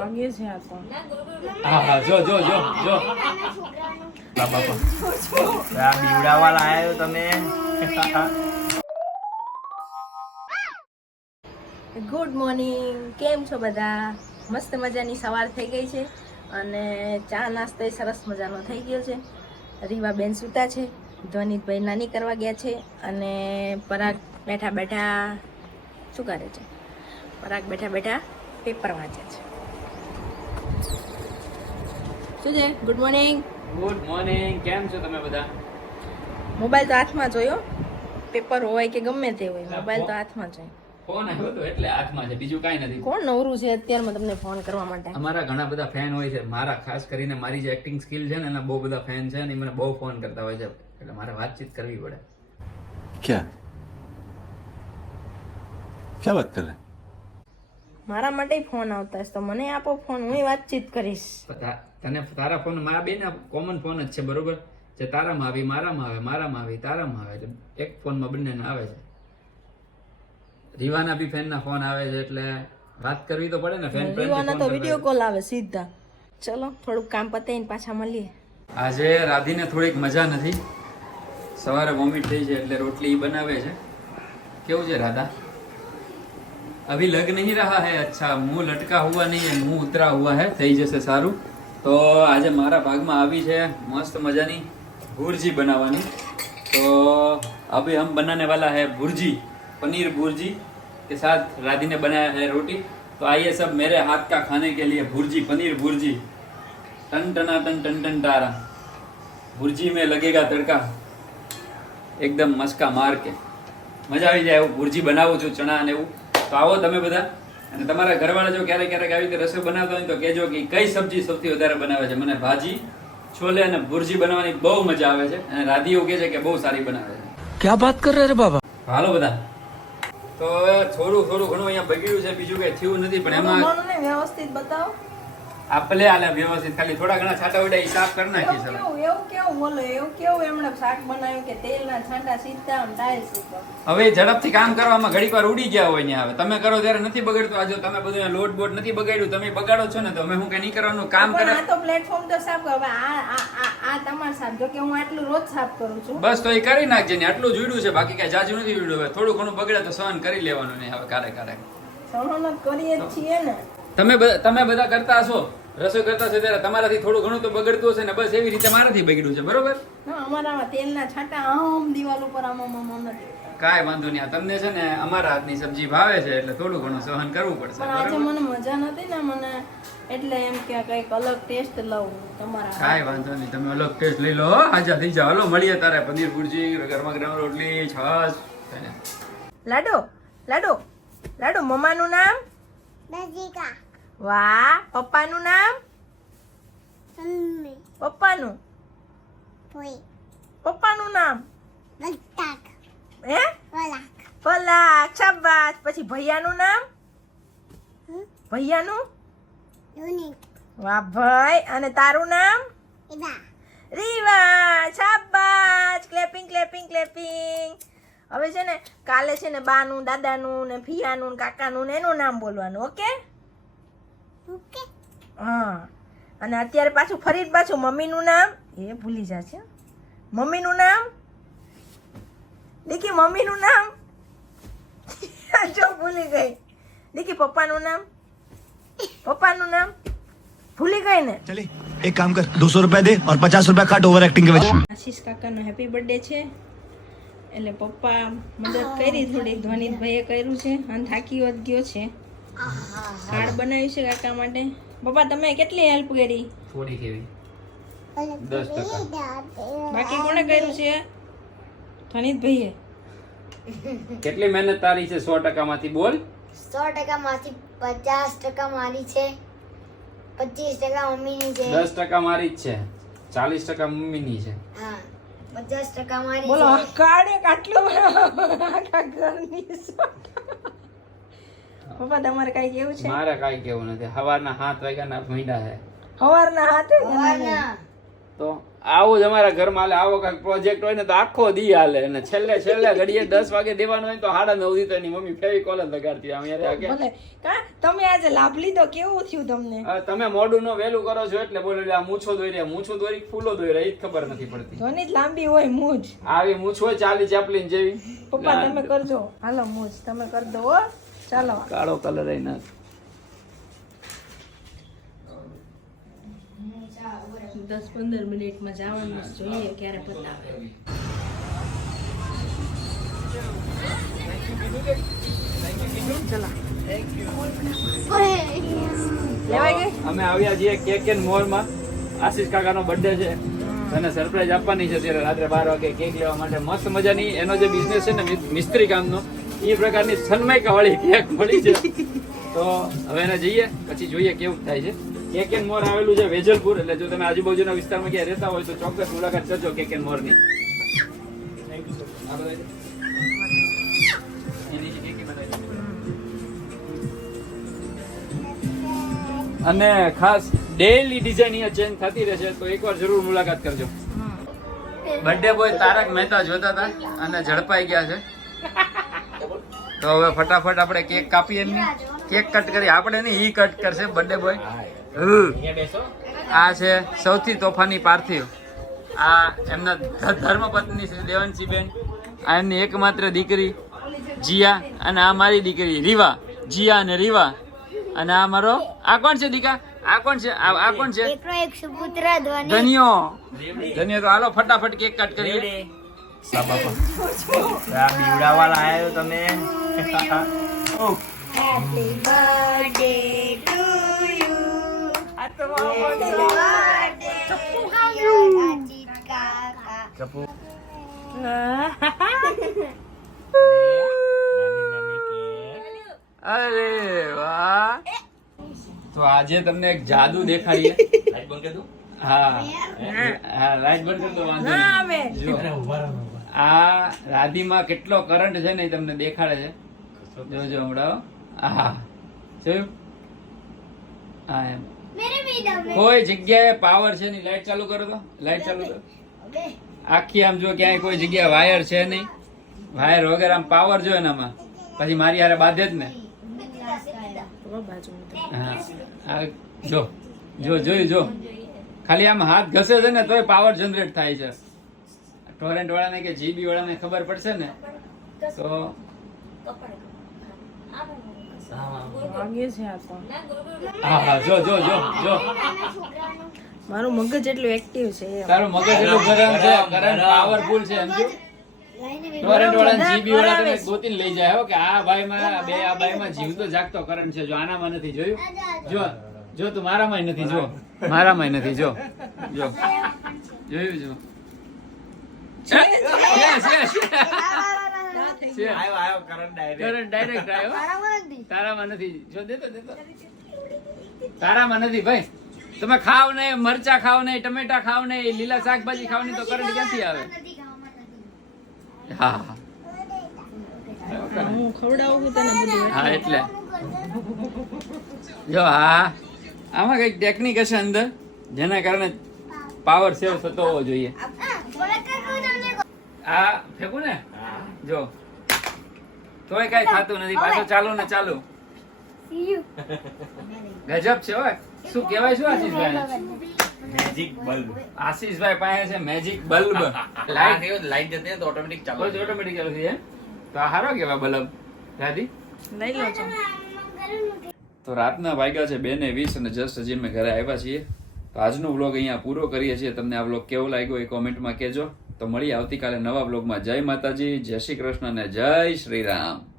ભાગે છે આ તો હા હા જો જો જો જો. બાબા આ બીવડાવા લાયા તમે. Good morning. કેમ છો બધા? મસ્ત મજાની સવાર થઈ ગઈ છે અને ચા નાસ્તો સરસ મજાનો થઈ ગયો છે. રીવાબેન સૂતા છે ધ્વનિતભાઈ નાની કરવા ગયા છે અને પરાગ બેઠા બેઠા શું કરે છે? પરાગ બેઠા બેઠા પેપર વાંચે છે. શું છે? ગુડ મોર્નિંગ ગુડ મોર્નિંગ કેમ છો તમે બધા? મોબાઈલ તો હાથમાં જોયો. પેપર હોય કે ગમે તે હોય મોબાઈલ તો હાથમાં છે ફોન આવ્યો તો એટલે હાથમાં છે. બીજું કાંઈ નથી. કોણ નવરું છે અત્યારમાં તમને ફોન કરવા માટે? અમારા ઘણા બધા ફેન હોય છે. મારા ખાસ કરીને મારી જે એક્ટિંગ સ્કિલ છે ને એના બહુ બધા ફેન છે અને મને બહુ ફોન કરતા હોય છે. એટલે મારે વાતચીત કરવી પડે. ક્યાં? ક્યાં વાત કરે? મારા માટે ફોન આવતા છે તો મને આપો ફોન હું વાતચીત કરીશ. તને તારા ફોન મારા બેના કોમન ફોન જ છે બરોબર? જે તારામાં આવી મારામાં આવે મારામાં આવી તારામાં આવે એટલે એક ફોનમાં બંનેને આવે છે. રીવાના બી ફેનના ફોન આવે છે એટલે વાત કરવી તો પડે ને ફેન રીવાના તો વીડિયો કોલ આવે સીધા. ચલો થોડુંક કામ પતાવીને પાછા મળીએ. આજે રાધીને થોડીક મજા નથી. સવારે વોમિટ થઈ છે એટલે રોટલી બનાવે છે. કેવું છે રાધા? અભી લગ નહીં રહા હૈ અચ્છા હું લટકા હુઆ નહીં હું ઉતરા હુઆ હૈ થઈ જશે સારું. તો આજે મારા ભાગમાં આવી છે મસ્ત મજાની ભુરજી બનાવવાની તો અભી हम बनाने वाला है भुर्जी पनीर भुर्जी के साथ राधी ने बनाया है रोटी तो आइए सब मेरे हाथ का खाने के लिए भुर्जी पनीर भुर्जी टन टना टन टन टन टारा भुर्जी में लगेगा तड़का એકદમ મસ્કા માર કે મજા આવી જાય એવું ભુરજી બનાવું છું ચણા અને એવું તો આવો તમે બધા અને તમારા ઘરવાળા જો ક્યારેક ક્યારેક આવી રસોઈ બનાવતા હોય તો કહેજો કે કઈ સબ્જી સૌથી વધારે બનાવે છે? મને ભાજી છોલે અને ભુરજી બનાવવાની બહુ મજા આવે છે અને રાધી એવું કહે છે કે બહુ સારી બનાવે છે. ક્યાં વાત કરે રે બાબા? હાલો બધા. તો થોડું થોડું ઘણું અહીંયા બગડ્યું છે બીજું કઈ થયું નથી પણ એમાં વ્યવસ્થિત બતાવો. આપલે આલે વ્યવસ્થિત ખાલી થોડા ઘણા છાંટા ઉડા સાફ કરી નાખી સર એવું કેવું બોલો એવું કેવું એમણે શાક બનાવ્યું કે તેલના છાંટા સીધા આમ ટાઈલ્સ ઉપર? હવે ઝડપથી કામ કરવામાં ઘડીક વાર ઉડી ગયા હોય ને હવે. તમે કરો ત્યારે નથી બગડતું. આજો તમે બધું લોટ બોટ નથી બગાડ્યું તમે બગાડો છો ને તો અમે હું કઈ નહીં કરવાનું. કામ કરે આ તો પ્લેટફોર્મ તો સાફ કરો. હવે આ આ આ આ તમારે સાફ જો કે હું આટલું રોજ સાફ કરું છું. બસ તો એ કરી નાખજે ને આટલું જોડ્યું છે. બાકી કઈ જાજુ નથી જોડ્યું હવે થોડું ઘણું બગડે તો સહન કરી લેવાનું ને હવે કારે કારે. સહન કરીએ જ છીએ ને. તમે તમે બધા કરતા હશો? રસોઈ કરતા છે ત્યારે તમારાથી થોડું ઘણું તો બગડતું હશે ને બસ એવી રીતે મારાથી બગડ્યું છે બરોબર? હા અમારામાં તેલના છાંટા આમ દિવાલ ઉપર આમ આમ આમ કાંઈ વાંધો નહીં આ તમને છે ને અમારા હાથની સબ્જી ભાવે છે એટલે થોડું ઘણું સહન કરવું પડશે પણ આજે મને મજા નથી ને મને એટલે એમ કે કંઈક અલગ ટેસ્ટ લઉં તમારા કાંઈ વાંધો નહીં તમે અલગ ટેસ્ટ લઈ લો હો. હાજા થઈ જાઓ હાલો મળીએ તારે પનીર ભુરજી ગરમા ગરમ રોટલી છાશ લાડો લાડો લાડો મમ્માનું નામ? વાહ પપ્પાનું નામ? પપ્પાનું? પપ્પાનું નામ? હે? પલાક શાબાશ. પછી ભૈયાનું નામ? ભૈયાનું? વાહ ભાઈ અને તારું નામ? રીવા. શાબાશ. ક્લેપિંગ ક્લેપિંગ ક્લેપિંગ હવે છે ને કાલે છે ને બાનું દાદાનું ને ફિયાનું ને કાકાનું ને એનું નામ બોલવાનું ઓકે? હા. અને અત્યારે પાછું ફરી પાછું મમ્મીનું નામ એ ભૂલી જાય છે. મમ્મીનું નામ? દીકી મમ્મીનું નામ? જો ભૂલી ગઈ. દીકી પપ્પાનું નામ? પપ્પાનું નામ? ભૂલી ગઈ ને? ચલી એક કામ કર 200 રૂપિયા દે ઓર 50 રૂપિયા કાટ ઓવર એક્ટિંગ કે વચ્ચે. આશીષ કાકાનો હેપી બર્થડે છે. એટલે પપ્પા મદદ કરી થોડીક ધ્વનિત ભાઈએ કર્યું છે અને થાકી વધ ગયો છે. કાર્ડ બનાવ્યું છે કાકા માટે. પપ્પા તમે કેટલી હેલ્પ કરી? થોડી કેવી? દસ ટકા. બાકી કોને કર્યું છે? ધ્વનિતભાઈએ કેટલી મહેનત તારી છે સો ટકામાંથી? બોલ. સો ટકા માંથી પચાસ ટકા મારી છે. પચીસ ટકા મમ્મીની છે. દસ ટકા મારી જ છે. ચાલીસ ટકા મમ્મીની છે. હા પચાસ ટકા મારી બોલો કાઢે કાર્ડ એક આટલું આખા ઘરની સો પપ્પા તમારે કઈ કેવું છે? મારે કઈ કેવું નથી. સવારના સાત વાગ્યાના મહિના છે. સવારના સાત કે તો આવું જ અમારા ઘરમાં હાલે. આવો કાંઈક પ્રોજેક્ટ હોય ને તો આખો દી હાલે. અને છેલ્લે છેલ્લે ઘડીએ દસ વાગે દેવાનું હોય તો સાડા નવ તો એની મમ્મી ફેવિકોલ જ લગાડતી આમ યાર આ કા તમે આજે લાભ લીધો? કેવું થયું તમને? તમે મોડું નો વહેલું કરો છો એટલે બોલો આ મૂછો દોઈ રહ્યા મૂછો દોરી ફૂલો દોઈ રહ્યા એ જ ખબર નથી પડતી. ધોની જ લાંબી હોય મૂછ. આવી મૂછ હોય ચાલી ચાપલીન જેવી. પપ્પા તમે કરજો. હાલો મૂજ તમે કરી દો હો. ચાલો. કાળો કલર એ ના દસ પંદર મિનિટમાં જવાનું જોઈએ ક્યારે પતાવે. અમે આવ્યા છીએ કેક એન્ડ મોલમાં આશીષ કાકાનો બર્થડે છે. અને સરપ્રાઈઝ આપવાની છે ત્યારે રાત્રે બાર વાગે કેક લેવા માટે. મસ્ત મજાની એનો જે બિઝનેસ છે ને મિસ્ત્રી મિસ્ત્રી કામનો એ પ્રકારની સન્મય વાળી કેક મળી છે. તો હવે એને જઈએ પછી જોઈએ કેવું થાય છે. કેક એન મોર આવેલું છે વેજલપુર એટલે જો તમે આજુબાજુના વિસ્તારમાં ક્યાં રહેતા હોય તો ચોક્કસ મુલાકાત કરજો કેક એન મોરની. અને ખાસ ડેઈલી ડિઝાઇન અહીંયા ચેન્જ થતી રહેશે તો એકવાર જરૂર મુલાકાત કરજો. બર્થડે બોય તારક મહેતા જોતા હતા અને ઝડપાઈ ગયા છે. તો હવે ફટાફટ આપણે કેક કાપીએ એમની કેક કટ કરી આપણે નહીં ઈ કટ કરશે. બર્થડે બોય આ છે સૌથી તોફાની પાર્થિવ. આ એમના ધર્મપત્ની શ્રી દેવનસી આ એમની એકમાત્ર દીકરી જીયા. અને આ મારી દીકરી રીવા. જીયા અને રીવા. અને આ મારો આ કોણ છે દીકા? આ કોણ છે? આ આ કોણ છે? એકનો એક ધન્યો. ધન્યો. તો હાલો ફટાફટ કેક કટ કરીએ. બીવડાવાળા આવ્યો તમે. હેપી બર્થડે ટુ યુ કાકા અરે વાહ. તો આજે તમને એક જાદુ દેખાડીએ. લાઈટ બંધ કરી હા. હા. લાઈટ બંધ કરી દો વાંધો ના નહીં. આવે. જો. આ રાધીમાં કેટલો કરંટ છે ને એ તમને દેખાડે છે. જોજો હમણાં આહા. જોયું? હા એમ. કોઈ જગ્યાએ પાવર છે નહીં. લાઈટ ચાલુ કરો તો. લાઈટ ચાલુ કરો. આખી આમ જો ક્યાંય કોઈ જગ્યાએ વાયર છે નહીં. વાયર વગેરે આમ પાવર જો એનામાં. પછી મારી હારે બાંધે જ ને. હા. જો. જો જોયું જો. ખાલી આમ હાથ ઘસે છે ને તોય પાવર જનરેટ થાય છે. ટોરેન્ટ વાળાને કે જીબી વાળાને ખબર પડશે ને? તો વાગે છે આ તો. હા હા જો જો જો જો. મારું મગજ એટલું એક્ટિવ છે તારું મગજ એટલું ગરમ છે કરંટ પાવરફુલ છે સમજો ટોરેન્ટ વાળા જીબી વાળા તમે ગોતીને લઈ જાય હો કે આ ભાઈમાં બે આ ભાઈમાં જીવતો જાગતો કરંટ છે જો આનામાં નથી જોયું? જો જો. તું મારામાં નથી જો. મારામાં નથી જો. જો. જોયું જો. છે, છે, છે, છે. છે. આવ્યો આવ્યો કરંટ ડાયરેક્ટ કરંટ ડાયરેક્ટ આવ્યો તારામાં નથી. જો દેતો દેતો તારામાં નથી ભાઈ. તમે ખાવ નહીં મરચા ખાવ ને ટમેટા ખાવ ને લીલા શાકભાજી ખાવ નહીં તો કરંટ ક્યાંથી આવે? હા હા. હું ખવડાવું તને બધું. હા એટલે. જો હા. આમાં કંઈક ટેકનિક હશે અંદર જેના કારણે પાવર સેવ થતો હોવો જોઈએ. આ ફેંકું ને? જો. તોય કઈ થતું નથી. પાછો ચાલુ ને ચાલુ. ગજબ છે હોય શું કહેવાય શું આશીષભાઈ? મેજિક બલ્બ આશીષભાઈ પાસે છે મેજિક બલ્બ લાઈટ લાઈટ જતી તો ઓટોમેટિક ચાલુ ઓટોમેટિક ચાલુ થઈ જાય. તો આ સારો કેવા બલ્બ. રાધી? નહીં લો છો. તો રાતના વાગ્યા છે બે ને વીસ અને જસ્ટ હજી અમે ઘરે આવ્યા છીએ. તો આજનો વ્લોગ અહીંયા પૂરો કરીએ છીએ. તમને આ વ્લોગ કેવો લાગ્યો એ કોમેન્ટમાં કહેજો. તો મળીએ આવતીકાલે નવા બ્લોગમાં જય માતાજી જય શ્રી કૃષ્ણ અને જય શ્રી રામ.